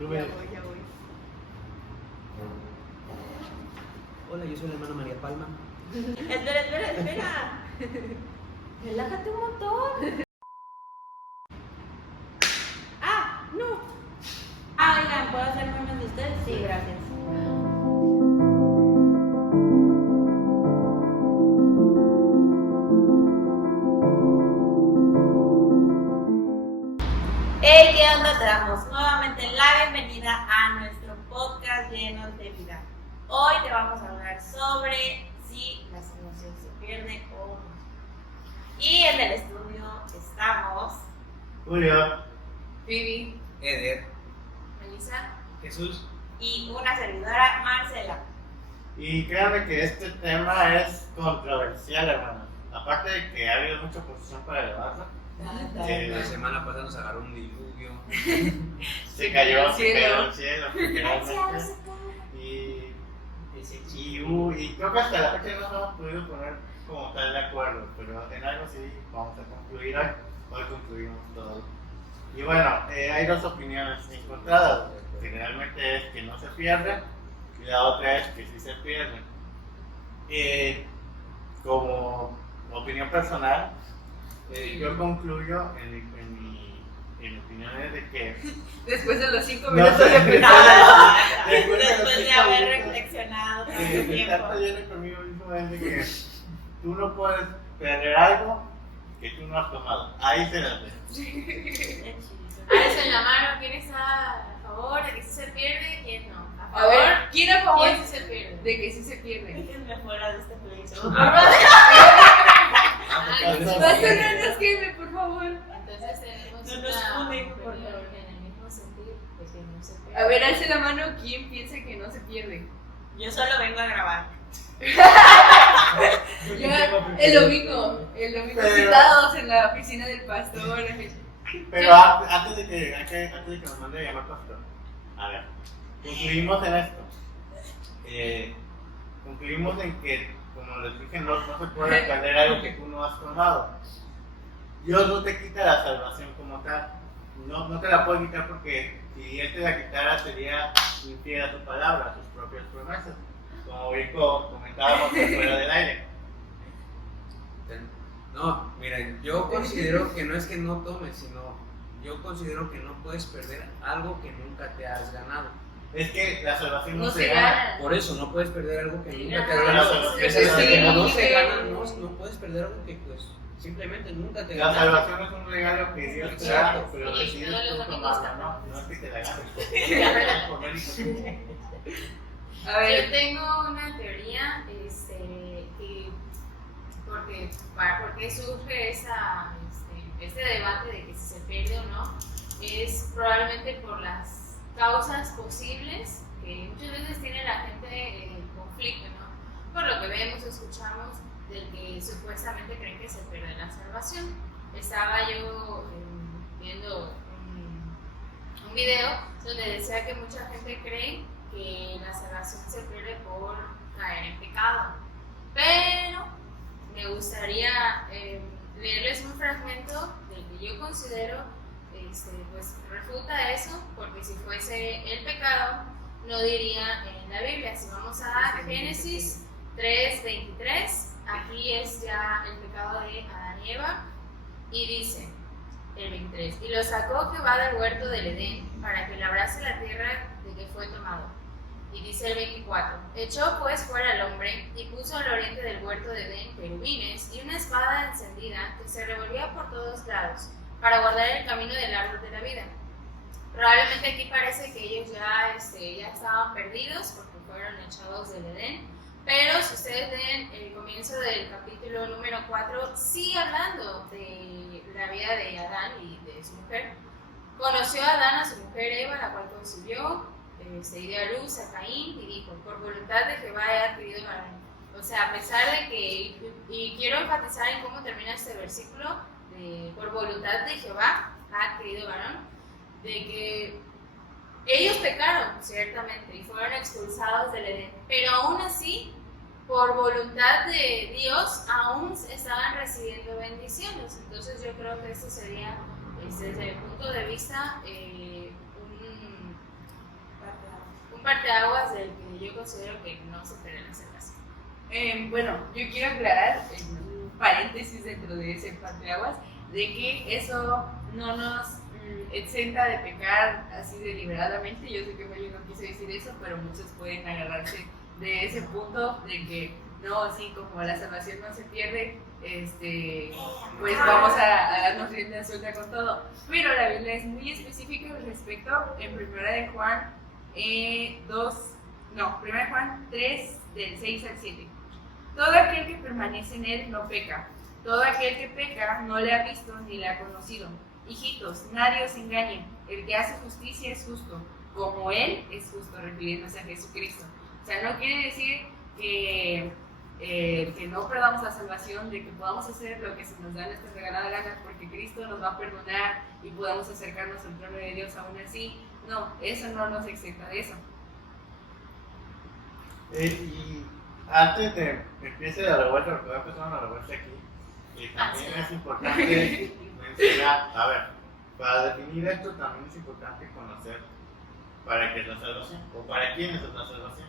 Ya voy. Hola, yo soy la hermana María Palma. Espera. Relájate un montón. No. Oigan, ¿puedo hacer memes de ustedes? Sí, gracias. Hey, ¿qué onda? Te damos nuevamente la bienvenida a nuestro podcast Llenos de Vida. Hoy te vamos a hablar sobre si la salvación se pierde o no. Y en el estudio estamos Julio. Vivi, Eder. Melissa Jesús. y una servidora, Marcela. Y créanme que este tema es controversial, hermano. Aparte de que ha habido mucha oposición para elevarlo, La semana pasada nos agarró un diluvio. se cayó el cielo, Gracias. y creo que hasta la fecha no nos hemos podido poner como tal de acuerdo, pero en algo sí vamos a concluir hoy. Hoy concluimos todo. Y bueno, hay dos opiniones encontradas. Generalmente es que no se pierde y la otra es que sí se pierde. Como opinión personal, yo concluyo en mi opinión es de que Después de los 5 no minutos sé, de preparar. Después de haber reflexionado tanto de tiempo. estar fallando conmigo mismo es de que tú no puedes perder algo que tú no has tomado. Ahí se las dejo. Alza en la mano, ¿quién está a favor de que sí se pierde? ¿Quién no? A ver, ¿quién a favor ¿Quién sí se pierde? de que sí se pierde? Déjenme fuera de este pleito. Más o menos que por favor. Entonces tenemos No nos una funen, por opinión favor. en el mismo sentido de que no se pierde. A ver, alce la mano, ¿quién piensa que no se pierde? Yo solo vengo a grabar. El domingo Pero- sentados en la oficina del pastor. Pero antes de que nos mande a llamar pastor, a ver, concluimos en esto. Concluimos en que, como les dije, no se puede perder algo que tú no has tomado. Dios no te quita la salvación como tal. No te la puede quitar porque si Él te la quitara sería infiel a tu palabra, a sus propias promesas. Como bien comentábamos fuera del aire. No, miren, yo considero que no es que no tomes, sino yo considero que no puedes perder algo que nunca te has ganado. Es que la salvación no No se se gana. gana. Por eso no puedes perder algo que nunca te has Pero ganado. la Esa salvación es la sí, que no se sí. gana, no puedes perder algo que pues simplemente nunca te La ganaste. salvación es un regalo que Dios te da, pero Sí, decides todos los tú domingos tomarla, no es que te la ganes. A ver, Yo tengo una teoría, que porque surge este debate de que si se pierde o no, es probablemente por las causas posibles que muchas veces tiene la gente conflicto, ¿no? Por lo que vemos, escuchamos, del que supuestamente creen que se pierde la salvación. Estaba yo viendo un video donde decía que mucha gente cree que la salvación se pierde por caer en pecado. Pero me gustaría leerles un fragmento del que yo considero pues refuta eso, porque si fuese el pecado, no diría en la Biblia. Si vamos a Génesis 3:23, aquí es ya el pecado de Adán y Eva, y dice el 23: y lo sacó Jehová del huerto del Edén para que labrase la tierra de que fue tomado. Y dice el 24: echó pues fuera al hombre y puso al oriente del huerto de Edén querubines y una espada encendida que se revolvía por todos lados para guardar el camino del árbol de la vida. Probablemente aquí parece que ellos ya estaban perdidos porque fueron echados del Edén, pero si ustedes ven el comienzo del capítulo número 4, sigue hablando de la vida de Adán y de su mujer. Conoció a Adán a su mujer Eva, la cual concibió, se dio a luz a Caín y dijo: por voluntad de Jehová he adquirido varón. O sea, a pesar de que, y quiero enfatizar en cómo termina este versículo, por voluntad de Jehová ha adquirido varón, de que ellos pecaron, ciertamente, y fueron expulsados del Edén, pero aún así, por voluntad de Dios, aún estaban recibiendo bendiciones. Entonces yo creo que esto sería, desde el punto de vista, parteaguas del que yo considero que no se pierde la salvación. Bueno, yo quiero aclarar un paréntesis dentro de ese parteaguas de que eso no nos exenta de pecar así deliberadamente. Yo sé que yo no quise decir eso, pero muchos pueden agarrarse de ese punto de que no, así como la salvación no se pierde, pues vamos a darnos rienda suelta con todo. Pero la Biblia es muy específica al respecto. En 1 de Juan 1 de Juan 3, del 6 al 7. Todo aquel que permanece en él no peca. Todo aquel que peca no le ha visto ni le ha conocido. Hijitos, nadie os engañe. El que hace justicia es justo, como él es justo, refiriéndose a Jesucristo. O sea, no quiere decir que no perdamos la salvación, de que podamos hacer lo que se nos da nuestra regalada gana, porque Cristo nos va a perdonar y podamos acercarnos al trono de Dios aún así. No, eso no nos exenta de eso. Y antes de que empiece la revuelta, porque va a empezar una revuelta aquí, también es importante mencionar, a ver, para definir esto también es importante conocer para qué es la salvación, o para quién es la salvación.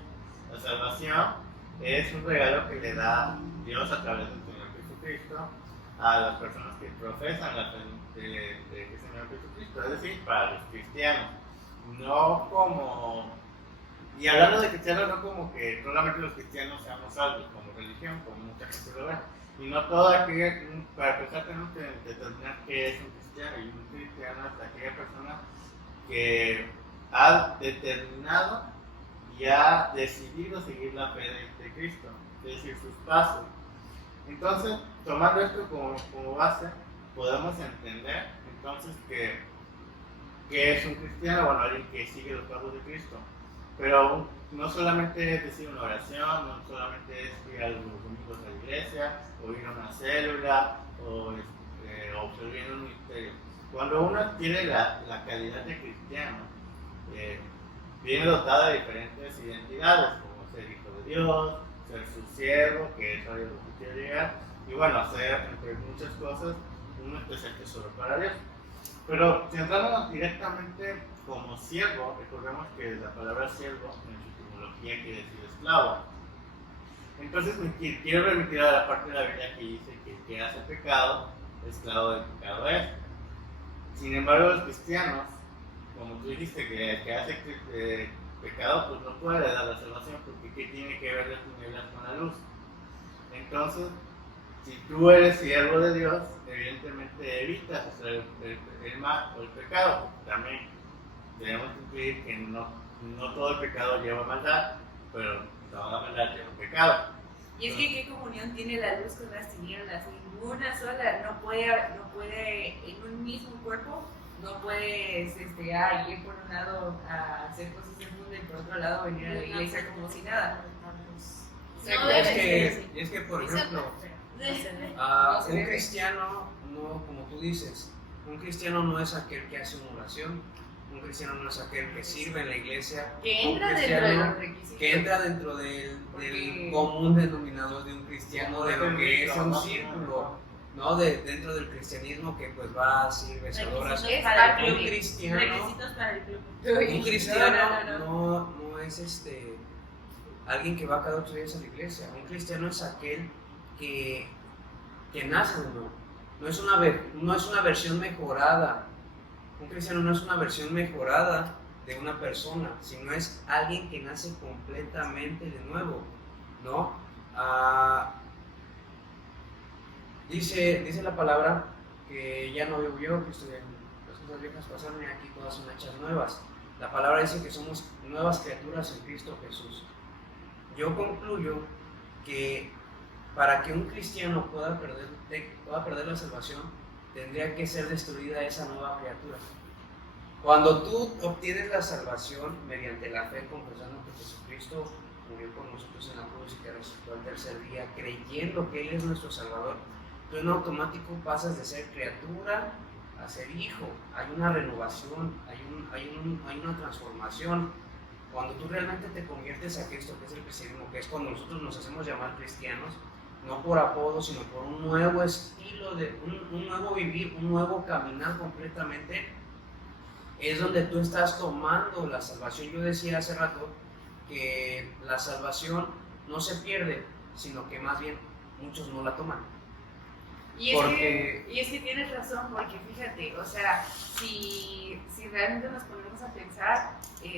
La salvación es un regalo que le da Dios a través del Señor Jesucristo a las personas que profesan la fe de Señor Jesucristo, es decir, para los cristianos. No como, y hablando de cristianos, no como que solamente los cristianos seamos salvos como religión, como mucha gente lo ve, y no toda aquella, para empezar tenemos que determinar qué es un cristiano, y un cristiano es aquella persona que ha determinado y ha decidido seguir la fe de Cristo, es decir, sus pasos. Entonces, tomando esto como base, podemos entender entonces que es un cristiano, bueno, alguien que sigue los pasos de Cristo. Pero no solamente es decir una oración, no solamente es ir a los domingos a la iglesia, o ir a una célula, o servir en un ministerio. Cuando uno tiene la calidad de cristiano, viene dotada de diferentes identidades, como ser hijo de Dios, ser su siervo, que es algo que quiere llegar, y bueno, hacer entre muchas cosas un especial tesoro para Dios. Pero centrándonos directamente como siervo, recordemos que la palabra siervo en su etimología quiere decir esclavo. Entonces quiero remitir a la parte de la Biblia que dice que el que hace pecado, esclavo del pecado es. Sin embargo, los cristianos, como tú dijiste, que el que hace pecado, pues no puede dar la salvación, porque ¿qué tiene que ver las tinieblas con la luz? Entonces, si tú eres siervo de Dios, evidentemente evitas hacer el mal o el pecado. También tenemos que incluir que no todo el pecado lleva maldad, pero toda la maldad lleva pecado. Y es que ¿qué comunión tiene la luz con las tinieblas? Ninguna sola. No puede en un mismo cuerpo, no puedes ir por un lado a hacer cosas del mundo y por otro lado venir a la iglesia como si nada. No Es que, por ejemplo, un cristiano, no, como tú dices, un cristiano no es aquel que hace una oración, un cristiano no es aquel que sirve en la iglesia, Que entra dentro de los requisitos. que entra dentro del común denominador de un cristiano, de lo que es un círculo, ¿no? Dentro del cristianismo, que pues va a sirve, se adora. Requisitos para el Un club. cristiano, Requisitos para el club. un cristiano No. no es alguien que va cada 8 días a la iglesia. Un cristiano es aquel que nace de nuevo. No es una versión mejorada. Un cristiano no es una versión mejorada de una persona, sino es alguien que nace completamente de nuevo, ¿no? Dice la palabra que ya no vivo yo, que las cosas viejas pasaron y aquí todas son hechas nuevas. La palabra dice que somos nuevas criaturas en Cristo Jesús. Yo concluyo que para que un cristiano pueda perder la salvación, tendría que ser destruida esa nueva criatura. Cuando tú obtienes la salvación mediante la fe, confesando que Jesucristo murió por nosotros en la cruz y que resucitó al tercer día, creyendo que Él es nuestro Salvador, tú en automático pasas de ser criatura a ser hijo. Hay una renovación, hay una transformación. Cuando tú realmente te conviertes a Cristo, que es el cristianismo, que es cuando nosotros nos hacemos llamar cristianos, no por apodo, sino por un nuevo estilo, un nuevo vivir, un nuevo caminar completamente, es donde tú estás tomando la salvación. Yo decía hace rato que la salvación no se pierde, sino que más bien muchos no la toman. Y es que tienes razón, porque fíjate, o sea, si realmente nos ponemos a pensar,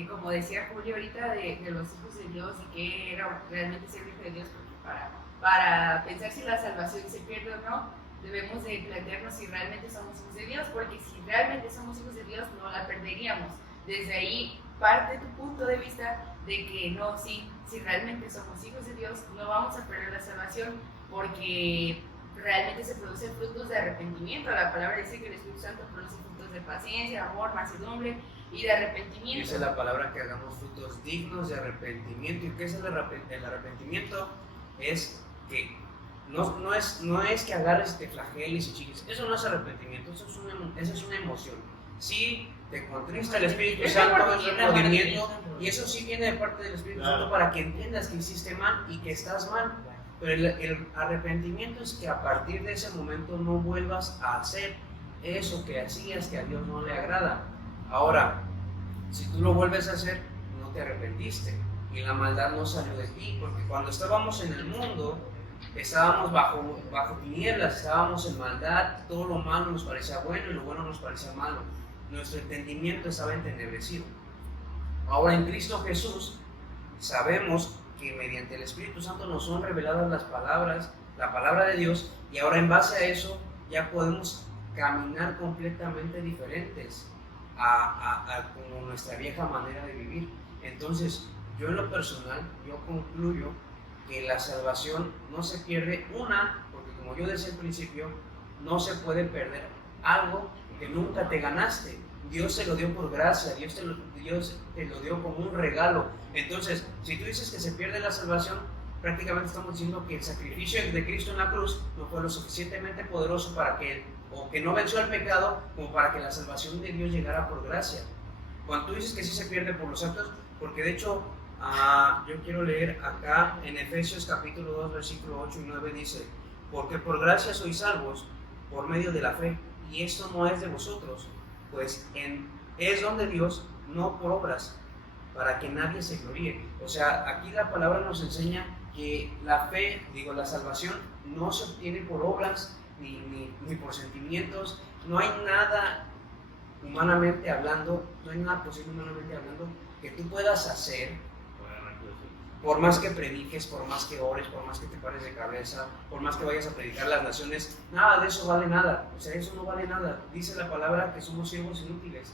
como decía Julio ahorita, de los hijos de Dios y que era realmente ser hijo de Dios, porque para pensar si la salvación se pierde o no, debemos de plantearnos si realmente somos hijos de Dios, porque si realmente somos hijos de Dios, no la perderíamos. Desde ahí parte tu punto de vista de que no, si realmente somos hijos de Dios, no vamos a perder la salvación, porque realmente se producen frutos de arrepentimiento. La palabra dice que el Espíritu Santo produce frutos de paciencia, amor, mansedumbre y de arrepentimiento. Dice la palabra que hagamos frutos dignos de arrepentimiento. ¿Y qué es el arrepentimiento? Es que no es que agarres, te flageles y chiques. Eso no es arrepentimiento, eso es una emoción. Sí, te contrista el Espíritu Santo, es remordimiento, y eso sí viene de parte del Espíritu Santo para que entiendas que hiciste mal y que estás mal. Pero el arrepentimiento es que a partir de ese momento no vuelvas a hacer eso que hacías que a Dios no le agrada. Ahora, si tú lo vuelves a hacer, no te arrepentiste y la maldad no salió de ti, porque cuando estábamos en el mundo, estábamos bajo tinieblas, estábamos en maldad, todo lo malo nos parecía bueno y lo bueno nos parecía malo. Nuestro entendimiento estaba entenebrecido. Ahora en Cristo Jesús sabemos que mediante el Espíritu Santo nos son reveladas las palabras, la palabra de Dios, y ahora en base a eso ya podemos caminar completamente diferentes a como nuestra vieja manera de vivir. Entonces, yo en lo personal, yo concluyo que la salvación no se pierde, porque como yo decía al principio, no se puede perder algo que nunca te ganaste. Dios te lo dio por gracia, Dios te lo dio como un regalo. Entonces, si tú dices que se pierde la salvación, prácticamente estamos diciendo que el sacrificio de Cristo en la cruz no fue lo suficientemente poderoso o que no venció al pecado como para que la salvación de Dios llegara por gracia. Cuando tú dices que sí se pierde por los actos, porque de hecho, yo quiero leer acá en Efesios capítulo 2, versículo 8 y 9 dice: porque por gracia sois salvos por medio de la fe, y esto no es de vosotros, pues es don de Dios, no por obras, para que nadie se gloríe. O sea, aquí la palabra nos enseña que la fe, la salvación, no se obtiene por obras ni por sentimientos. No hay nada humanamente hablando, no hay nada posible humanamente hablando que tú puedas hacer, por más que prediques, por más que ores, por más que te pares de cabeza, por más que vayas a predicar a las naciones, nada de eso vale nada. O sea, eso no vale nada. Dice la palabra que somos siervos inútiles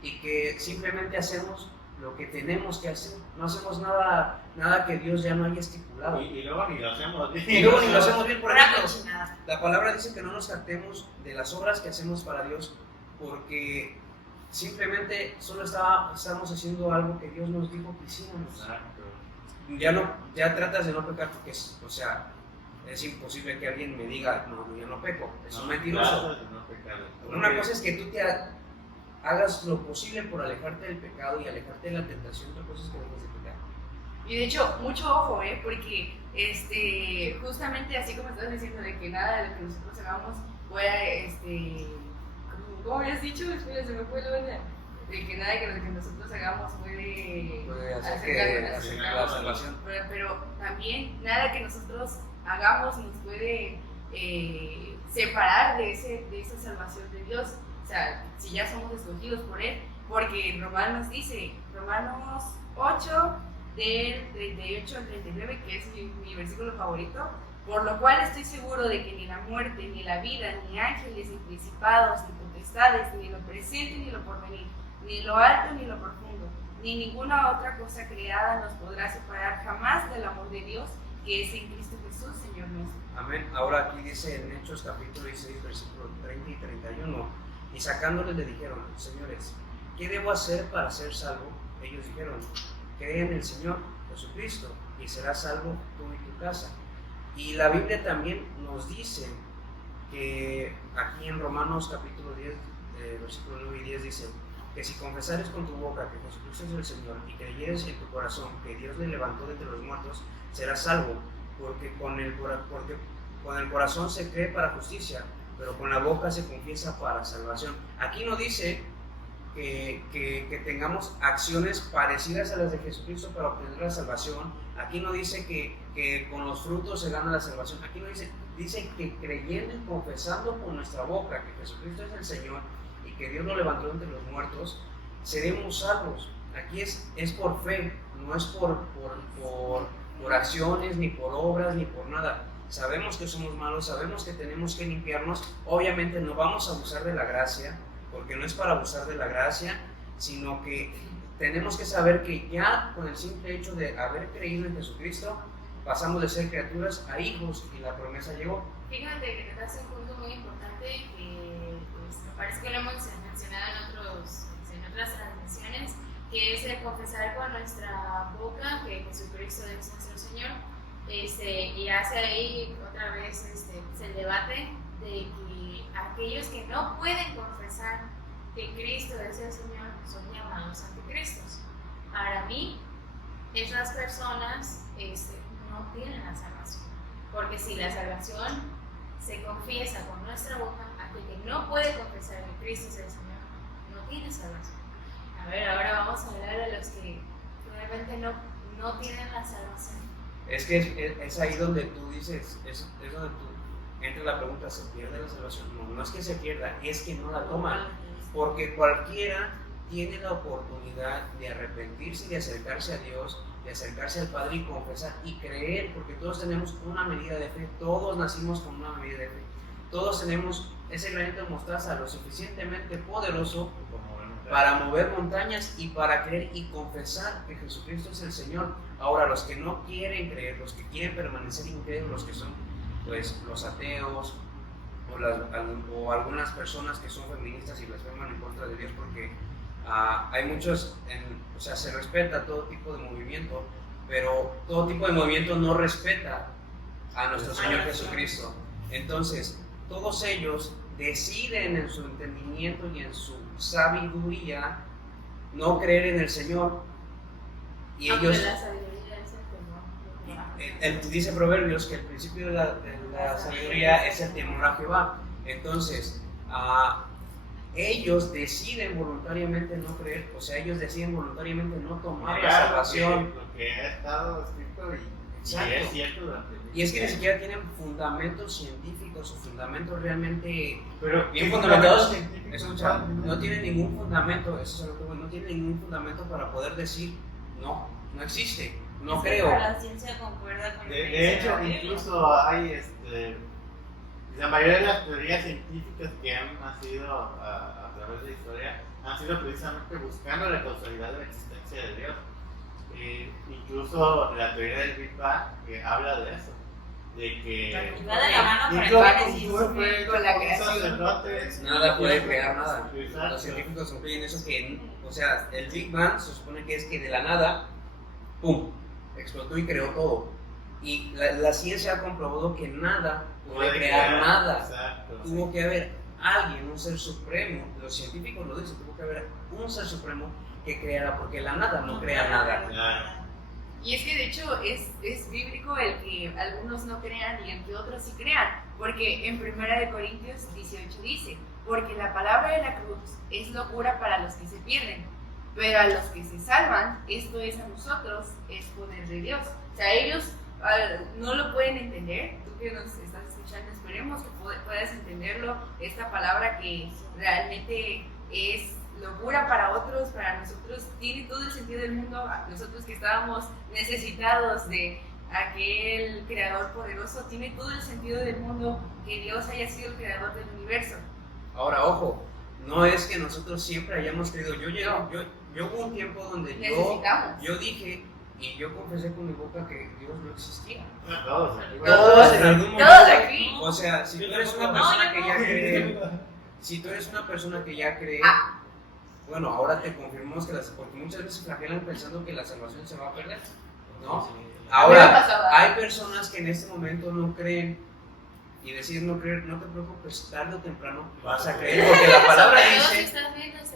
y que simplemente hacemos lo que tenemos que hacer. No hacemos nada que Dios ya no haya estipulado. Y luego ni lo hacemos bien. Y luego ni lo hacemos bien. Por Una ejemplo, cochinada. la palabra dice que no nos jactemos de las obras que hacemos para Dios, porque simplemente solo estamos haciendo algo que Dios nos dijo que hiciéramos. Exacto. Ya tratas de no pecar porque es imposible que alguien me diga, no, yo no peco, es un mentiroso. Una cosa es que tú te hagas lo posible por alejarte del pecado y alejarte de la tentación, otra cosa es que dejes de pecar. Y de hecho, mucho ojo, porque justamente así como estás diciendo de que nada de lo que nosotros hagamos pueda, ¿cómo habías dicho? Espera, se me fue la onda. De que nada que nosotros hagamos puede hacer la salvación. Pero también nada que nosotros hagamos nos puede separar de esa salvación de Dios. O sea, si ya somos escogidos por Él, porque Romanos dice, Romanos 8, del 38 al 39, que es mi versículo favorito, por lo cual estoy seguro de que ni la muerte, ni la vida, ni ángeles, ni principados, ni potestades, ni lo presente, ni lo porvenir, ni lo alto, ni lo profundo, ni ninguna otra cosa creada nos podrá separar jamás del amor de Dios, que es en Cristo Jesús, Señor nuestro. Amén. Ahora aquí dice en Hechos capítulo 16, versículos 30 y 31, y sacándoles le dijeron: señores, ¿qué debo hacer para ser salvo? Ellos dijeron: cree en el Señor Jesucristo y serás salvo tú y tu casa. Y la Biblia también nos dice que aquí en Romanos capítulo 10, versículo 9 y 10 dice que si confesares con tu boca que Jesucristo es el Señor y creyeres en tu corazón que Dios le levantó de entre los muertos, serás salvo, porque con el corazón se cree para justicia, pero con la boca se confiesa para salvación. Aquí no dice que tengamos acciones parecidas a las de Jesucristo para obtener la salvación. Aquí no dice que con los frutos se gana la salvación. Aquí no dice que creyendo y confesando con nuestra boca que Jesucristo es el Señor y que Dios lo levantó entre los muertos, seremos salvos. Aquí es por fe, no es por acciones, ni por obras, ni por nada. Sabemos que somos malos, sabemos que tenemos que limpiarnos. Obviamente no vamos a abusar de la gracia, porque no es para abusar de la gracia, sino que tenemos que saber que ya con el simple hecho de haber creído en Jesucristo, pasamos de ser criaturas a hijos y la promesa llegó. Fíjate que te das un punto muy importante que pues, me parece que lo hemos mencionado en otras transmisiones, que es el confesar con nuestra boca que Jesucristo es nuestro Señor. Y hace ahí otra vez el debate de que aquellos que no pueden confesar que Cristo es el Señor son llamados anticristos. Para mí, esas personas no tienen la salvación, porque si la salvación se confiesa con nuestra boca, aquel que no puede confesar que Cristo es el Señor no tiene salvación. A ver, ahora vamos a hablar de los que realmente no tienen la salvación. Es que es ahí donde tú dices, es donde tú entra la pregunta, ¿se pierde la salvación? No es que se pierda, es que no la toman, porque cualquiera tiene la oportunidad de arrepentirse y de acercarse a Dios, de acercarse al Padre y confesar y creer, porque todos tenemos una medida de fe, todos nacimos con una medida de fe, todos tenemos ese granito de mostaza lo suficientemente poderoso para mover montañas y para creer y confesar que Jesucristo es el Señor. Ahora, los que no quieren creer, los que quieren permanecer incrédulos, los que son pues los ateos o algunas personas que son feministas y blasfeman en contra de Dios, porque hay muchos, o sea, se respeta todo tipo de movimiento, pero todo tipo de movimiento no respeta a nuestro Señor Jesucristo. Entonces, todos ellos deciden en su entendimiento y en su sabiduría no creer en el Señor. Y ellos, la sabiduría es el temor. Dice Proverbios que el principio de la sabiduría es el temor a Jehová. Entonces, ellos deciden voluntariamente no creer, o sea, ellos deciden voluntariamente no tomar la salvación. Lo que ha estado escrito y es cierto durante Y es que ni siquiera tienen fundamentos científicos o fundamentos realmente pero bien fundamentados. Escucha, no tienen ningún fundamento, eso es lo que voy, no tienen ningún fundamento para poder decir no existe, no Es que creo. La ciencia concuerda con lo que De dice hecho, la Biblia. incluso hay la mayoría de las teorías científicas que han nacido a través de la historia han sido precisamente buscando la causalidad de la existencia de Dios. Incluso la teoría del Big Bang que habla de eso, de que Va de la mano con el incluso Génesis, con la creación. sacerdotes, Nada puede crear nada. Exacto. Los científicos concluyen eso que, o sea, el Big Bang se supone que es que de la nada, ¡pum!, explotó y creó todo. Y la ciencia ha comprobado que nada puede crear nada. Exacto. Tuvo que haber alguien, un ser supremo, los científicos lo dicen, tuvo que haber un ser supremo que creara, porque la nada no crea nada. Claro. Y es que de hecho es bíblico el que algunos no crean y el que otros sí crean, porque en 1 Corintios 18 dice, porque la palabra de la cruz es locura para los que se pierden, pero a los que se salvan, esto es a nosotros, es poder de Dios. O sea, ellos no lo pueden entender, tú que nos estás escuchando, esperemos que puedas entenderlo, esta palabra que realmente es locura para otros, para nosotros tiene todo el sentido del mundo, nosotros que estábamos necesitados de aquel creador poderoso, tiene todo el sentido del mundo que Dios haya sido el creador del universo. Ahora, ojo, no es que nosotros siempre hayamos creído. Yo hubo un tiempo donde yo dije y yo confesé con mi boca que Dios no existía. Todos. Todos en algún momento. Todos aquí. O sea, si tú eres una persona que ya cree, si tú eres una persona que ya cree, bueno, ahora te confirmamos que porque muchas veces flagelan pensando que la salvación se va a perder, ¿no? Ahora, hay personas que en este momento no creen y deciden no creer, no te preocupes, tarde o temprano vas a creer, porque la palabra dice,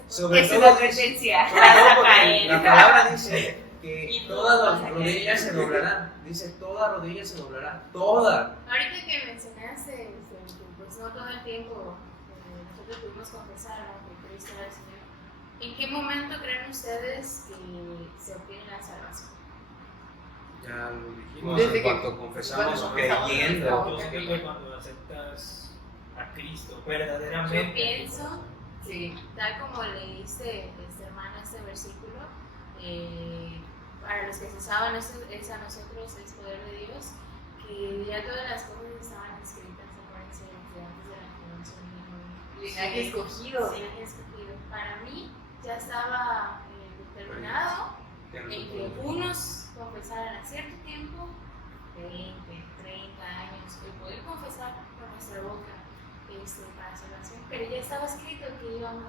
sobre todo tendencia. porque la palabra dice que todas las rodillas se doblarán, dice toda rodilla se doblará, toda. Ahorita que mencionaste, pues no todo el tiempo nosotros pudimos confesar, ¿no?, que Cristo era el Señor. ¿En qué momento creen ustedes que se obtiene la salvación? Ya lo dijimos, Desde en que- cuanto confesamos cuando creyendo. confesamos. Yo creo que fue cuando aceptas a Cristo verdaderamente. Yo pienso, Sí. tal como leíste, hermana, este versículo, para los que se saben, esto es a nosotros, es poder de Dios, que ya todas las cosas estaban escritas, acuérdense, desde antes de la fundación del mundo. Linaje escogido. Linaje escogido. Para mí ya estaba determinado en que unos confesaran a cierto tiempo, 20, 30 años, el poder confesar con nuestra boca para salvación, pero ya estaba escrito que íbamos a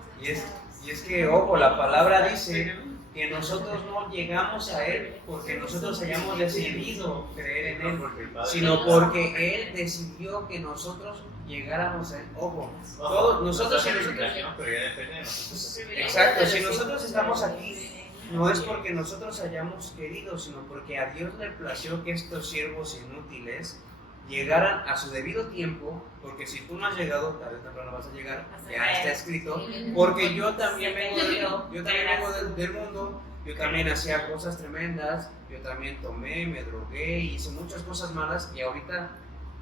Y es que, ojo, la palabra dice que nosotros no llegamos a Él porque nosotros hayamos decidido creer en Él, sino porque Él decidió que nosotros llegáramos a Él. Ojo, todos nosotros, si nosotros, pero ya depende de nosotros. exacto, si nosotros estamos aquí, no es porque nosotros hayamos querido, sino porque a Dios le plació que estos siervos inútiles llegaran a su debido tiempo, porque si tú no has llegado, tarde o temprano vas a llegar, ya está escrito, porque yo también vengo del mundo, yo también hacía cosas tremendas, yo también tomé, me drogué, hice muchas cosas malas y ahorita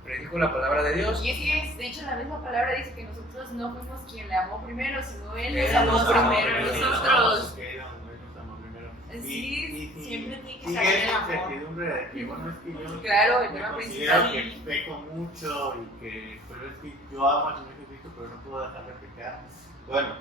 predico la palabra de Dios. Y es que, de hecho, la misma palabra dice que nosotros no fuimos quien le amó primero, sino Él Él nos amó nos amó primero a primero. nosotros. Sí, Sí, siempre tiene que Sigue saber el esa amor. incertidumbre de que, bueno, es que yo Claro, el me tema considero principal. que peco mucho y que, pero es que yo amo al Señor Jesucristo, pero no puedo dejar de pecar. Bueno,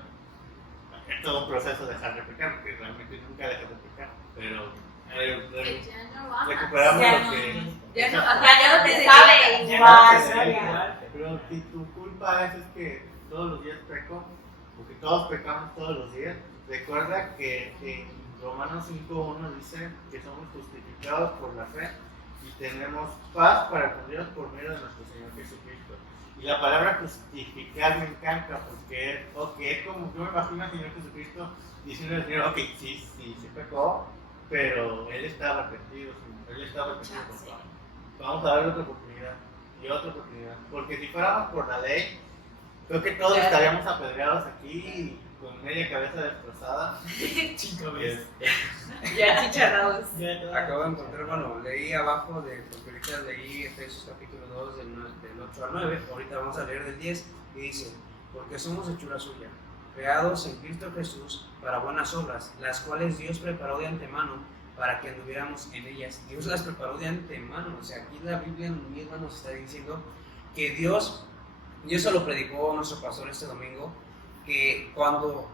es todo un proceso dejar de pecar, porque realmente nunca dejas de pecar, pero Que ya no amas. recuperamos Ya lo no. que... Ya no, Exacto. Ya no te te sabe Ya no te igual. sabe igual. Pero si tu culpa es que todos los días peco, porque todos pecamos todos los días, recuerda que en Romanos 5.1 dice que somos justificados por la fe y tenemos paz para con Dios por medio de nuestro Señor Jesucristo. Y la palabra justificar me encanta porque es como yo me imagino al Señor Jesucristo diciendo al Señor, ok, sí pecó, pero Él está arrepentido, Él está arrepentido por todo. Vamos a darle otra oportunidad y otra oportunidad. Porque si fuéramos por la ley, creo que todos estaríamos apedreados aquí con media cabeza destrozada. 5 veces. Ya chicharrados. Ya todo. Acabo de encontrar, bueno, leí abajo, porque ahorita leí Efesios capítulo 2 del 8 al 9, ahorita vamos a leer del 10, y dice, porque somos hechura suya, creados en Cristo Jesús para buenas obras, las cuales Dios preparó de antemano para que anduviéramos en ellas. Dios las preparó de antemano, o sea, aquí la Biblia misma nos está diciendo que Dios, y eso lo predicó nuestro pastor este domingo, que cuando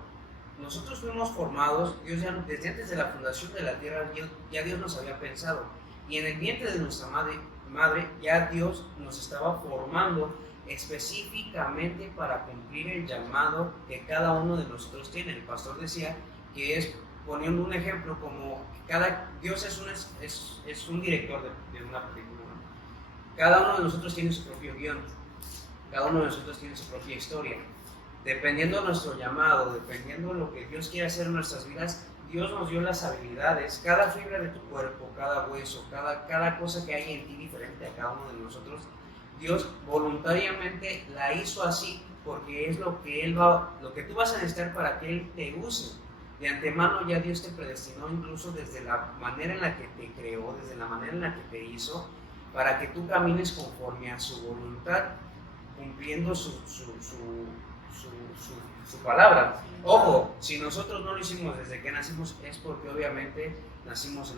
nosotros fuimos formados, Dios ya desde antes de la fundación de la tierra, ya Dios nos había pensado, y en el vientre de nuestra madre ya Dios nos estaba formando específicamente para cumplir el llamado que cada uno de nosotros tiene. El pastor decía que es, poniendo un ejemplo, como Dios es un director de una película, ¿no? Cada uno de nosotros tiene su propio guión, cada uno de nosotros tiene su propia historia. Dependiendo de nuestro llamado, dependiendo de lo que Dios quiere hacer en nuestras vidas, Dios nos dio las habilidades, cada fibra de tu cuerpo, cada hueso, cada cosa que hay en ti diferente a cada uno de nosotros, Dios voluntariamente la hizo así porque es lo que tú vas a necesitar para que Él te use. De antemano ya Dios te predestinó, incluso desde la manera en la que te creó, desde la manera en la que te hizo, para que tú camines conforme a su voluntad, cumpliendo su palabra. Ojo, si nosotros no lo hicimos desde que nacimos, es porque obviamente nacimos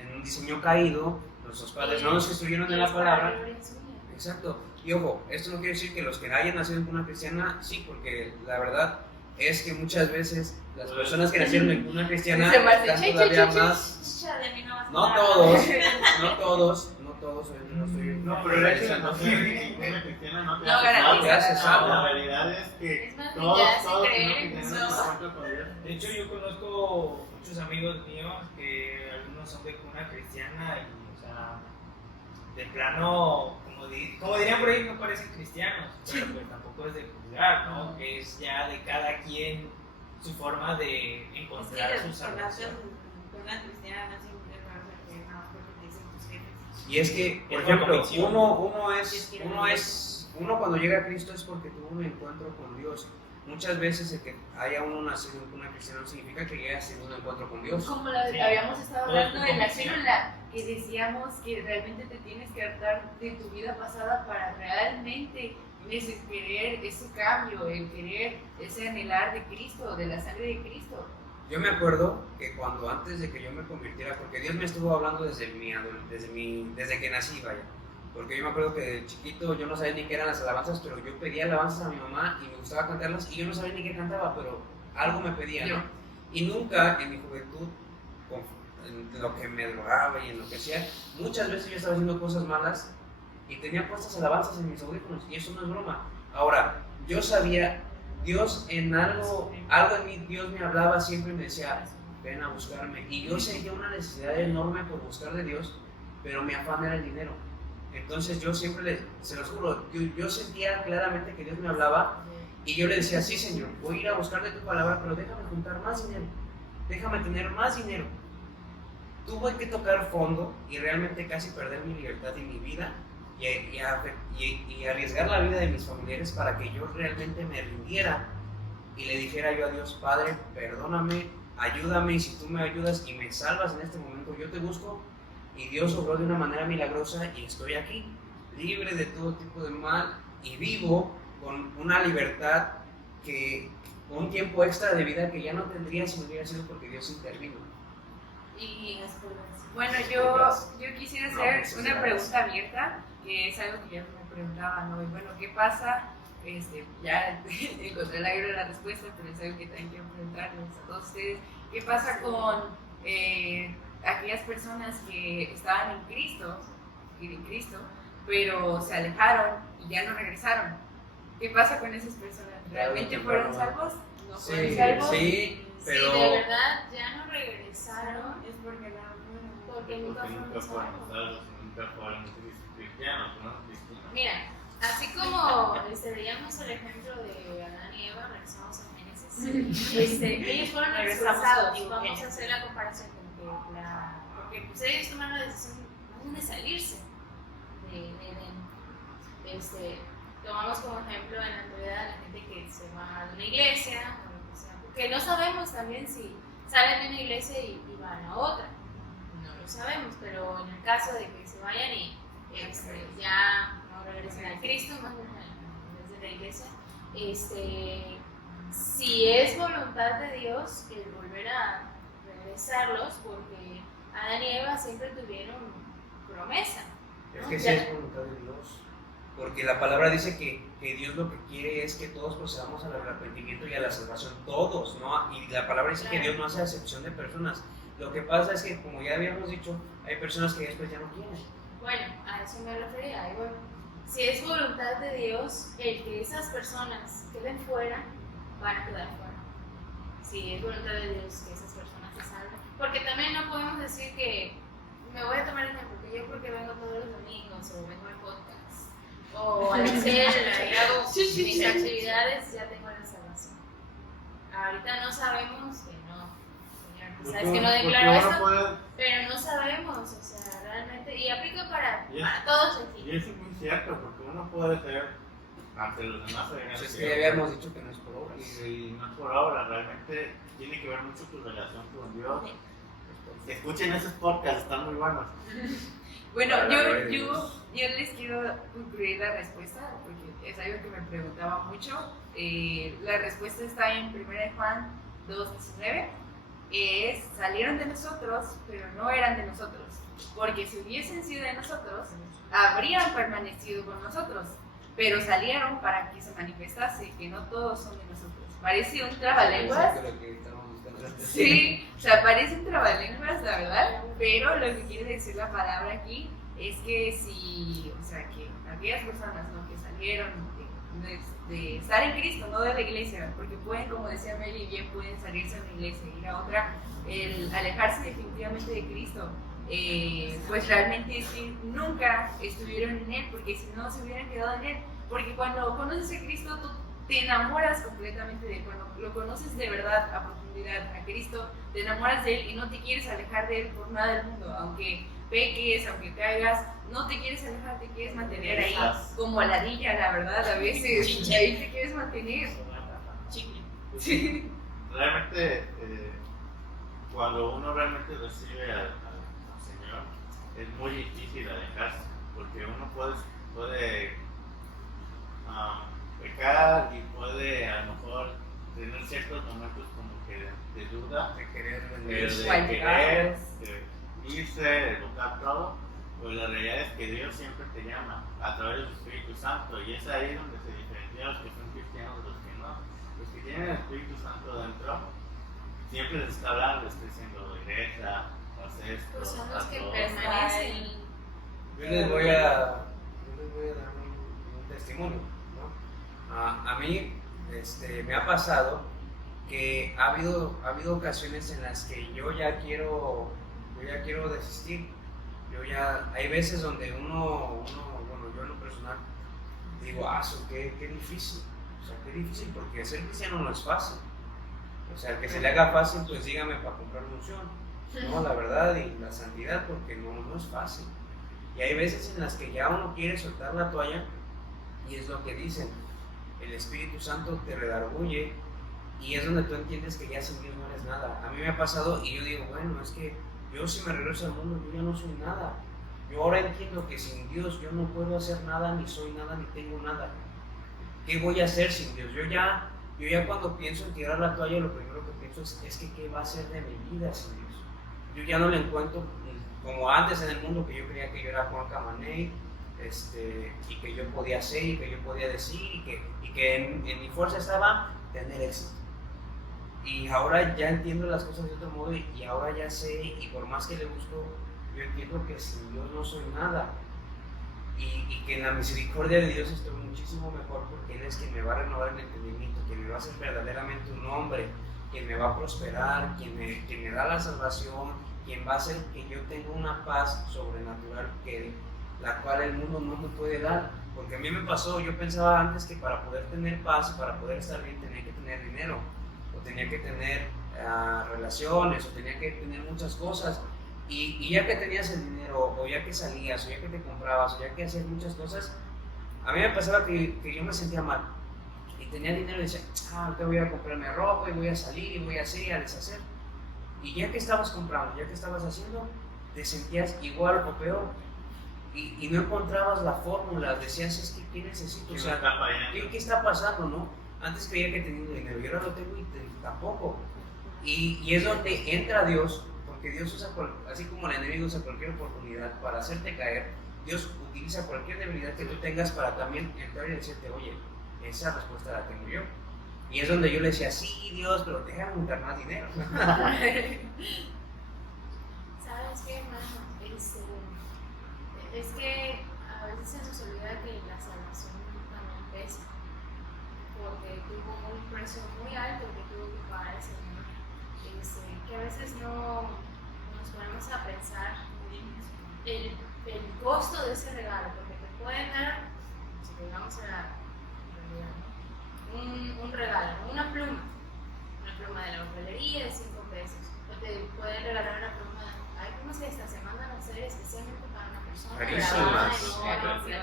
en un diseño caído, nuestros padres no nos instruyeron en la palabra. Exacto. Y ojo, esto no quiere decir que los que hayan nacido en cuna cristiana, sí, porque la verdad es que muchas veces las personas que nacieron en cuna cristiana están todavía más... No todos, No, pero el hecho de no ser ninguna cristiana no te hace garantiza salvo. nada. La realidad es que Es más, todos ya hace tenemos creer que en tener un Dios. encuentro con Dios. De hecho, yo conozco muchos amigos míos que algunos son de cuna cristiana y, o sea, de plano, como dirían por ahí, no parecen cristianos, pero pues tampoco es de juzgar, ¿no? Que es ya de cada quien su forma de encontrar su salvación. Y es que, por Es ejemplo, convicción. uno cuando llega a Cristo es porque tuvo un encuentro con Dios. muchas veces el que haya uno nacido en una cristiana no significa que llegue a tener un encuentro con Dios. Como lo Sí. habíamos estado hablando en la Sí. célula, que decíamos que realmente te tienes que hartar de tu vida pasada para realmente querer ese cambio, el querer ese anhelar de Cristo, de la sangre de Cristo. Yo me acuerdo que cuando antes de que yo me convirtiera, porque Dios me estuvo hablando desde que nací, vaya. Porque yo me acuerdo que de chiquito yo no sabía ni qué eran las alabanzas, pero yo pedía alabanzas a mi mamá y me gustaba cantarlas y yo no sabía ni qué cantaba, pero algo me pedía, ¿no? Y nunca en mi juventud, en lo que me drogaba y en lo que sea, muchas veces yo estaba haciendo cosas malas y tenía puestas alabanzas en mis audífonos y eso no es broma. Ahora, yo sabía, Dios en algo en mí, Dios me hablaba siempre y me decía, ven a buscarme. Y yo sentía una necesidad enorme por buscar de Dios, pero mi afán era el dinero. Entonces yo siempre, se los juro, yo sentía claramente que Dios me hablaba y yo le decía, sí Señor, voy a ir a buscar de tu palabra, pero déjame juntar más dinero, déjame tener más dinero. Tuve que tocar fondo y realmente casi perder mi libertad y mi vida y arriesgar la vida de mis familiares para que yo realmente me rindiera y le dijera yo a Dios, Padre, perdóname, ayúdame, y si tú me ayudas y me salvas en este momento, yo te busco. Y Dios obró de una manera milagrosa y estoy aquí, libre de todo tipo de mal y vivo con una libertad un tiempo extra de vida que ya no tendría si no hubiera sido porque Dios intervino. Y bueno, yo quisiera hacer una pregunta abierta, que es algo que ya me preguntaban, ¿no? Y bueno, ¿qué pasa? Ya encontré la respuesta, pero es algo que también quiero preguntarles a todos ustedes. ¿Qué pasa con aquellas personas que estaban en Cristo, pero se alejaron y ya no regresaron? ¿Qué pasa con esas personas? ¿Realmente fueron salvos? ¿No fueron salvos? Sí, pero... Si de verdad ya no regresaron, Es porque no porque nunca fueron salvos. Nunca fueron cristianos, ¿no? Cristianos. Mira, así como veíamos el ejemplo de Adán y Eva, regresamos a Génesis. Ellos fueron Regresamos expulsados. a Vamos Génesis. a hacer la comparación con porque pues, ellos tomaron la decisión de salirse de Edén. Tomamos como ejemplo en la actualidad a la gente que se va a una iglesia, o lo que sea, porque no sabemos también si salen de una iglesia y van a otra. No lo sabemos, pero en el caso de que se vayan y ya no regresen a Cristo, más bien desde la iglesia, si es voluntad de Dios el volver a regresarlos, porque Adán y Eva siempre tuvieron promesa. Es que sí es voluntad de Dios. Porque la palabra dice que Dios lo que quiere es que todos procedamos al arrepentimiento y a la salvación, todos, ¿no? Y la palabra dice que Dios no hace acepción de personas. Lo que pasa es que, como ya habíamos dicho, hay personas que después ya no quieren. Bueno, a eso me refería. Ahí voy. Si es voluntad de Dios, el que esas personas queden fuera, van a quedar fuera. Si es voluntad de Dios que esas personas se salven. Porque también no podemos decir que, me voy a tomar el ejemplo, que yo porque vengo todos los domingos o vengo al podcast o a la celda y hago mis actividades, ya tengo la salvación. Ahorita no sabemos que no. Señor, tú sabes que no declaro esto, pero no sabemos, o sea, realmente, y aplica para todos aquí. Y eso es muy cierto, porque uno puede ser ante los demás. Pues es que ya habíamos dicho que no es por obras. Y no es por obra, realmente tiene que ver mucho tu relación con Dios. Escuchen esos podcasts, están muy buenos. Bueno, Para la gloria de yo Dios. les quiero concluir la respuesta, porque es algo que me preguntaba mucho. La respuesta está en 1 Juan 2:19. Salieron de nosotros, pero no eran de nosotros. Porque si hubiesen sido de nosotros, habrían permanecido con nosotros. Pero salieron para que se manifestase que no todos son de nosotros. Parece un trabalenguas. Sí, o sea, parecen trabalenguas, la verdad, pero lo que quiere decir la palabra aquí es que si, o sea, que aquellas personas, ¿no?, que salieron de estar en Cristo, no de la iglesia, porque pueden, como decía Meli, bien pueden salirse de una iglesia y ir a otra, el alejarse definitivamente de Cristo, pues realmente es que nunca estuvieron en Él, porque si no se hubieran quedado en Él, porque cuando conoces a Cristo tú te enamoras completamente de Él, cuando lo conoces de verdad a profundidad a Cristo, te enamoras de Él y no te quieres alejar de Él por nada del mundo, aunque peques, aunque caigas, no te quieres alejar, te quieres mantener ahí como ladilla, la verdad, a veces ahí te quieres mantener. Sí. Realmente, cuando uno realmente recibe al Señor, es muy difícil alejarse, porque uno puede pecar y puede a lo mejor tener ciertos momentos como que de duda, De querer de vender. querer, de irse, de buscar todo, pues la realidad es que Dios siempre te llama a través del Espíritu Santo, y es ahí donde se diferencian los que son cristianos de los que no. Los que tienen el Espíritu Santo dentro, siempre les está hablando, les está diciendo, regresa, haz esto, Pues son los haz que lo otro. permanecen. Yo les voy a dar un testimonio, ¿no? A mí me ha pasado que ha habido ocasiones en las que yo ya quiero desistir. Hay veces donde bueno, yo en lo personal digo, qué difícil. O sea, qué difícil, porque ser cristiano no es fácil. O sea, el que se le haga fácil, pues dígame para comprar unción. No, la verdad y la santidad, porque no es fácil. Y hay veces en las que ya uno quiere soltar la toalla, y es lo que dicen, el Espíritu Santo te redarguye, y es donde tú entiendes que ya sin Dios no eres nada. A mí me ha pasado y yo digo, bueno, es que yo si me regreso al mundo, yo ya no soy nada. Yo ahora entiendo que sin Dios yo no puedo hacer nada, ni soy nada, ni tengo nada. ¿Qué voy a hacer sin Dios? Yo ya cuando pienso en tirar la toalla, lo primero que pienso es que ¿qué va a ser de mi vida sin Dios? Yo ya no le encuentro como antes en el mundo, que yo creía que yo era Juan Camaney, y que yo podía hacer, y que yo podía decir, y que en mi fuerza estaba tener éxito. Y ahora ya entiendo las cosas de otro modo, y ahora ya sé, y por más que le busco, yo entiendo que sin Dios no soy nada. Y que en la misericordia de Dios estoy muchísimo mejor, porque Él es quien me va a renovar el entendimiento, quien me va a hacer verdaderamente un hombre, quien me va a prosperar, quien me da la salvación, quien va a hacer que yo tenga una paz sobrenatural, la cual el mundo no me puede dar. Porque a mí me pasó, yo pensaba antes que para poder tener paz, para poder estar bien, tenía que tener dinero, o tenía que tener relaciones, o tenía que tener muchas cosas. Y ya que tenías el dinero, o ya que salías, o ya que te comprabas, o ya que hacías muchas cosas, a mí me pasaba que yo me sentía mal. Y tenía dinero y decía, ahorita voy a comprarme ropa, y voy a salir, y voy a hacer y a deshacer. Y ya que estabas comprando, ya que estabas haciendo, te sentías igual o peor. Y no encontrabas la fórmula, decías, es que ¿qué necesito? O sea, ¿qué está pasando, no? Antes creía que tenía dinero, y ahora lo tengo y tampoco. Y es donde entra Dios, porque Dios usa, así como el enemigo usa cualquier oportunidad para hacerte caer, Dios utiliza cualquier debilidad que tú tengas para también entrar y decirte, oye, esa respuesta la tengo yo. Y es donde yo le decía, sí, Dios, pero déjame juntar más dinero. ¿Sabes qué, hermano? Es que a veces se nos olvida que la salvación también pesa, porque tuvo un precio muy alto que tuvo que pagar el Señor, que a veces no nos ponemos a pensar el costo de ese regalo, porque te pueden dar, si llegamos a la realidad, un regalo, una pluma de la papelería de 5 pesos, o te pueden regalar una pluma. Hay plumas que esta semana van a ser especialmente para una persona.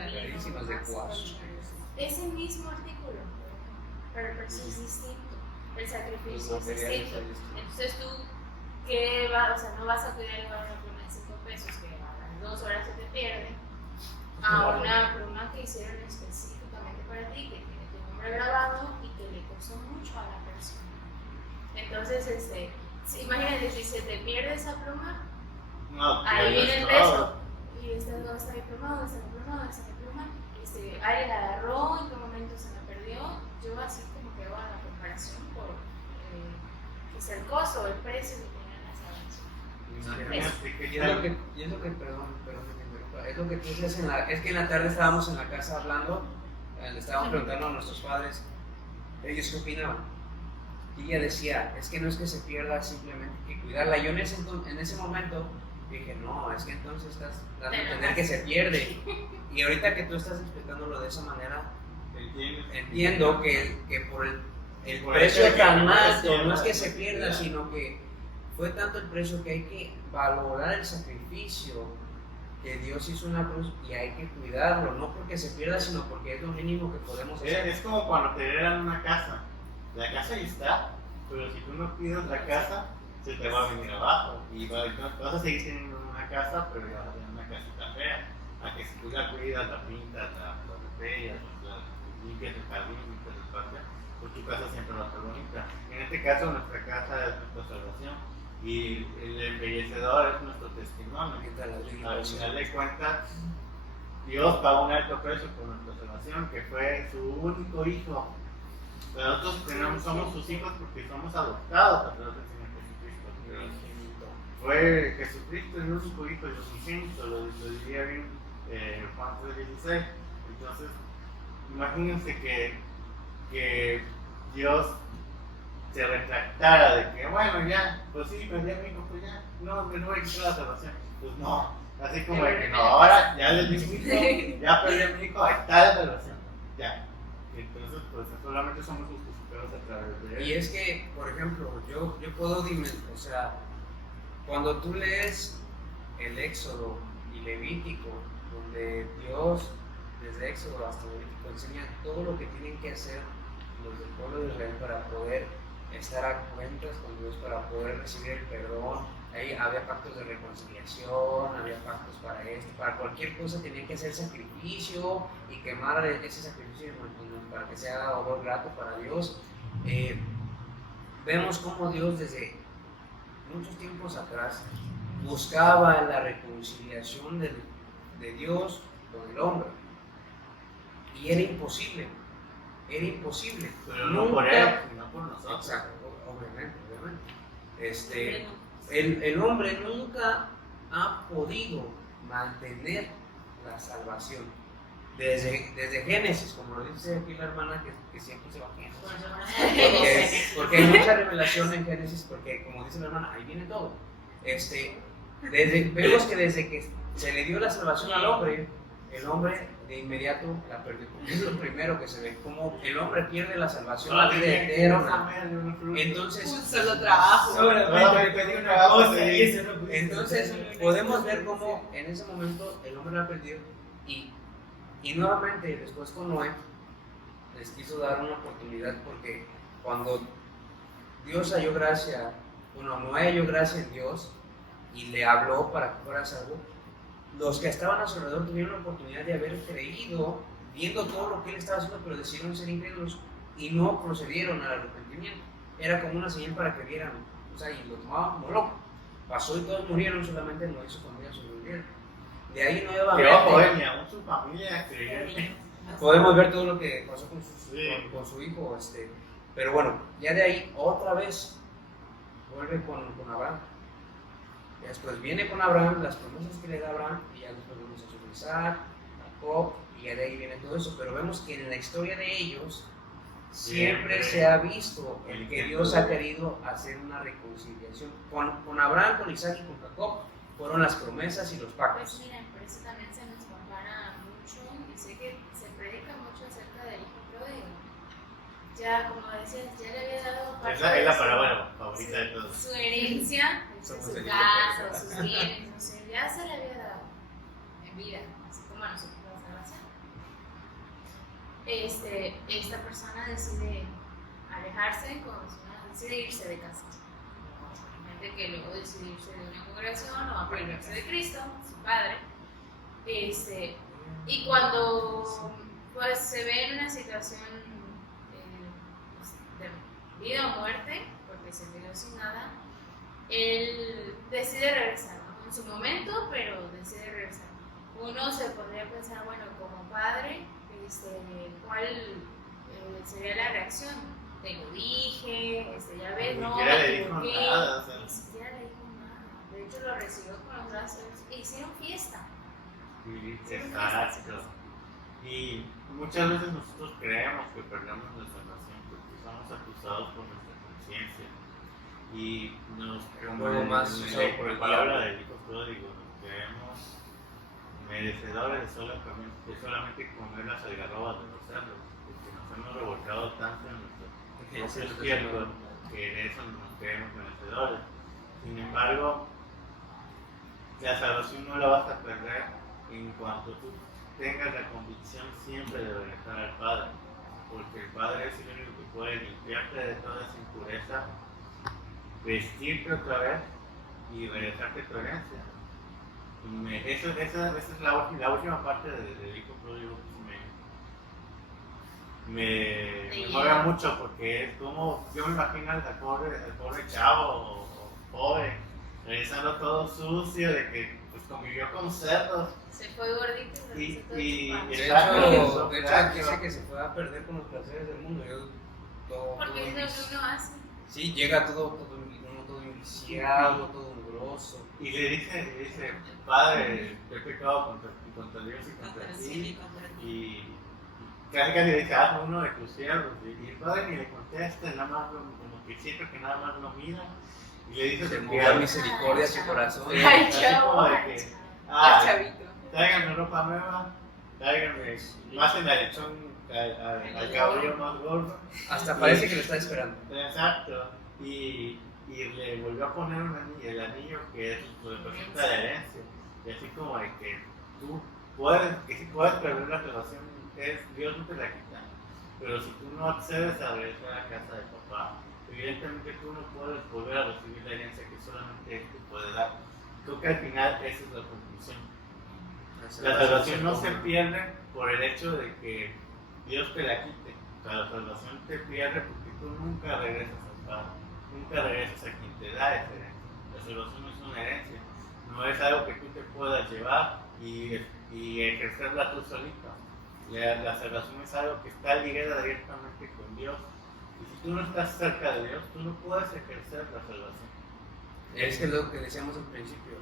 Carísimas de cuarzo. Es el mismo artículo, pero el precio es distinto, el sacrificio es distinto. Entonces tú, no vas a poder llevar una pluma de 5 pesos que a las 2 horas se te pierde, a una pluma que hicieron específicamente para ti, que tiene tu nombre grabado y que le costó mucho a la persona. Entonces, imagínate, si se te pierde esa pluma, ahí viene el peso. Y ¿dónde está mi pluma? ¿Dónde está mi pluma? ¿Dónde está mi pluma? Alguien la agarró, ¿en qué momento se me perdió? Yo así como que hago la comparación por el costo, el precio que tiene la salvación. Y es lo que, perdón, es lo que tú decías es que en la tarde estábamos en la casa hablando, le estábamos preguntando a nuestros padres, ellos qué opinaban. Y ella decía, es que no es que se pierda, simplemente que cuidarla. Yo en ese momento dije, no, es que entonces estás dando a entender que se pierde. Y ahorita que tú estás explicándolo de esa manera, entiendo que por el precio tan alto, no es que se pierda, sino que fue tanto el precio que hay que valorar el sacrificio que Dios hizo en la cruz, y hay que cuidarlo, no porque se pierda, sino porque es lo mínimo que podemos hacer. Es como cuando te heredan una casa. La casa ahí está, pero si tú no cuidas la casa, se te va a venir abajo. Y vas a seguir teniendo una casa, pero ya vas a tener una casita fea. A que si tú la cuidas, la pintas, la repellas, limpias el jardín, limpias el patio, pues tu casa siempre va a estar bonita. En este caso, nuestra casa es nuestra salvación y el embellecedor es nuestro testimonio. Al final de cuentas, Dios pagó un alto precio por nuestra salvación, que fue su único hijo. Nosotros somos sus hijos porque somos adoptados a través del Señor Jesucristo. Fue Jesucristo el único hijo, el unigénito, lo diría bien Juan 3:16. Entonces, imagínense que Dios se retractara de que, bueno, ya, pues sí, perdí a mi hijo, pues ya, no, me voy a quitar la salvación. Pues no, así como de que no, ahora ya le di mi hijo, ya perdí a mi hijo, ahí está la salvación, ya. Entonces, pues solamente somos justificados a través de él. Y es que, por ejemplo, yo puedo o sea, cuando tú lees el Éxodo y Levítico, donde Dios, desde Éxodo hasta Levítico, enseña todo lo que tienen que hacer los del pueblo de Israel para poder estar a cuentas con Dios, para poder recibir el perdón. Ahí había pactos de reconciliación, había pactos para esto, para cualquier cosa tenían que hacer sacrificio y quemar ese sacrificio para que sea olor grato para Dios. Vemos cómo Dios desde muchos tiempos atrás buscaba la reconciliación de Dios con el hombre, y era imposible. Pero no por él, sino por nosotros. Exacto, obviamente. El hombre nunca ha podido mantener la salvación. Desde Génesis, como lo dice aquí la hermana, que siempre se va a Génesis. Porque hay mucha revelación en Génesis, porque como dice la hermana, ahí viene todo. Vemos que desde que se le dio la salvación al hombre, el hombre de inmediato la perdió. Es lo primero que se ve, como el hombre pierde la salvación, la vida eterna. Entonces, Solo trabajo. Entonces podemos ver cómo en ese momento el hombre la perdió, y nuevamente después con Noé les quiso dar una oportunidad, porque cuando Dios halló gracia, Noé halló gracia en Dios y le habló para que fuera salvo, los que estaban a su alrededor tuvieron la oportunidad de haber creído, viendo todo lo que él estaba haciendo, pero decidieron ser incrédulos y no procedieron al arrepentimiento. Era como una señal para que vieran, o sea, y lo tomaban como loco. Pasó y todos murieron, solamente Noé y su familia sobrevivieron. De ahí nuevamente. Que ojo, ni aún su familia creyó. Podemos ver todo lo que pasó con su hijo. Pero bueno, ya de ahí otra vez vuelve con Abraham. Y después viene con Abraham, las promesas que le da Abraham, y ya después vemos a Isaac, Jacob, y ya de ahí viene todo eso. Pero vemos que en la historia de ellos siempre se ha visto el que Dios ha querido hacer una reconciliación. Con Abraham, con Isaac y con Jacob fueron las promesas y los pactos. Pues miren, por eso también se nos compara mucho, y sé que se predica mucho acerca del hijo pródigo. Ya, como decías, ya le había dado parte Es la palabra favorita de todos. su herencia, su casa, sus bienes, no sé, ya se le había dado en vida, así como a nosotros la salvación. Esta persona decide alejarse, decide irse de casa. Gente que luego decide irse de una congregación o apartarse de Cristo, su padre. Y cuando pues se ve en una situación de vida o muerte, porque se quedó sin nada, él decide regresar, ¿no? En su momento, pero decide regresar. Uno se podría pensar, bueno, como padre, ¿cuál sería la reacción? Te lo dije, ya ves, no, Ni siquiera le dijo nada, o sea. Ni siquiera le dijo nada. De hecho, lo recibió con los brazos e hicieron fiesta. Exacto. Y muchas veces nosotros creemos que perdemos nuestra salvación porque somos acusados por nuestra conciencia. Y nos, como más usado por la palabra del hijo pródigo, nos creemos merecedores de solamente comer las algarrobas de los cerdos, porque nos hemos revolcado tanto en nuestro izquierdo que en eso nos creemos merecedores. Sin embargo, la salvación no la vas a perder en cuanto tú tengas la convicción siempre de regresar al Padre. porque el Padre es el único que puede limpiarte de toda esa impureza, vestirte otra vez y regresarte tu herencia. Esa es la última parte del hijo pródigo que me mueve mucho, porque es como yo me imagino al pobre chavo o pobre regresando todo sucio de que pues convivió con cerdos Se fue gordito y De exacto, hecho, dice que se fue a perder con los placeres del mundo. porque es lo que uno hace. Sí, llega todo inviciado, todo mugroso. y le dice, Padre, he pecado contra Dios y contra ti. Y casi le dice, hazme uno de tus siervos. Y el Padre ni le contesta, nada más como que siempre que nada más lo mira. Y le dice, Se mueve misericordia a su corazón. Ay, así chavo. como de que, Chavito. tráiganme ropa nueva, tráiganme más en la lechón al cabello más gordo. Hasta parece que lo está esperando. Exacto. Y le volvió a poner el anillo que representa la herencia. Y así como de que tú si puedes perder la relación, Dios no te la quita. Pero si tú no accedes a regresar a la casa de papá, evidentemente tú no puedes volver a recibir la herencia que solamente Él te puede dar. Creo que al final esa es la conclusión. La salvación no se pierde por el hecho de que Dios te la quite. O sea, la salvación te pierde porque tú nunca regresas al Padre, nunca regresas a quien te da esa herencia. La salvación no es una herencia, no es algo que tú te puedas llevar y ejercerla tú solito. La salvación es algo que está ligada directamente con Dios. Y si tú no estás cerca de Dios, tú no puedes ejercer la salvación. Es que lo que decíamos al principio,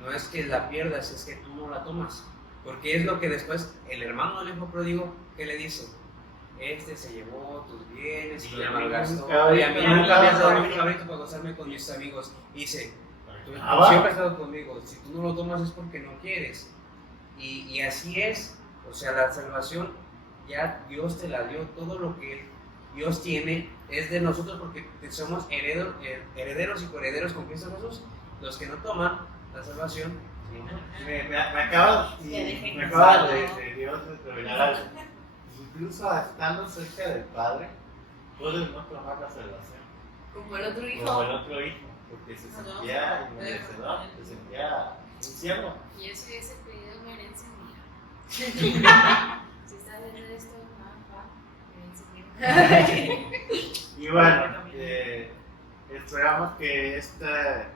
no es que la pierdas, es que tú no la tomas. Porque es lo que después el hermano del hijo pródigo, ¿qué le dice? Este se llevó tus bienes y Y me a mí malgastó. nunca- Y a mí nunca nunca me has dado me- mi cabrito para gozarme con mis amigos. Y dice, tú Ah, siempre has estado conmigo, si tú no lo tomas es porque no quieres. Y así es, o sea, la salvación ya Dios te la dio, todo lo que Dios tiene es de nosotros porque somos herederos y coherederos con Cristo Jesús. Los que no toman la salvación, Me acaba de Dios de revelar algo. Incluso estando cerca del Padre, puedes no tomar la salvación. Como el otro Como hijo. el otro hijo, porque se sentía inmerecedor, se sentía un siervo. Y eso hubiese pedido una herencia mía. Si estás viendo esto, herencia mía. Y bueno, esperamos que este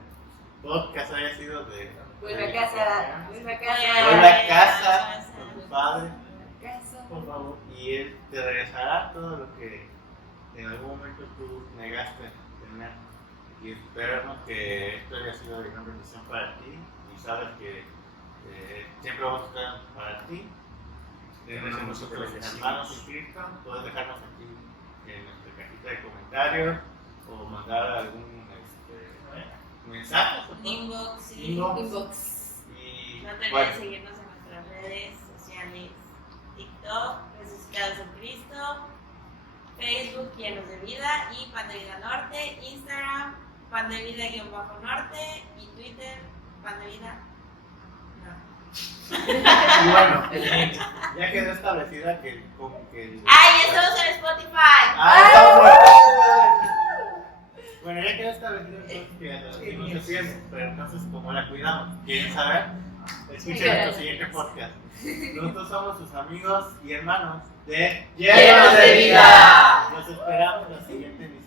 podcast haya sido de. Vuelve a casa. Vuelve a casa. Vuelve a casa con tu padre, Casa. por favor, y él te regresará todo lo que en algún momento tú negaste tener. Y esperamos que esto haya sido de gran bendición para ti y sabes que siempre vamos a estar para ti. Tienes nosotros hermanos en Cristo, puedes dejarnos aquí en nuestra cajita de comentarios o mandar algún mensaje. Inbox, sí. Inbox. Y No te olvides bueno, de seguirnos en nuestras redes sociales: TikTok, Resucitados en Cristo, Facebook, Llenos de Vida y Pan de Vida Norte, Instagram, Pan de Vida-Norte y Twitter, Pan de Vida Norte. y bueno, ya quedó establecida que como que ¡Ay, estamos en Spotify! Bueno, ya quedó establecido que no se pierde, pero entonces como la cuidamos, ¿quieren saber? Escuchen nuestro siguiente podcast. Nosotros somos sus amigos y hermanos de Llenos de Vida. Los esperamos en la siguiente emisión.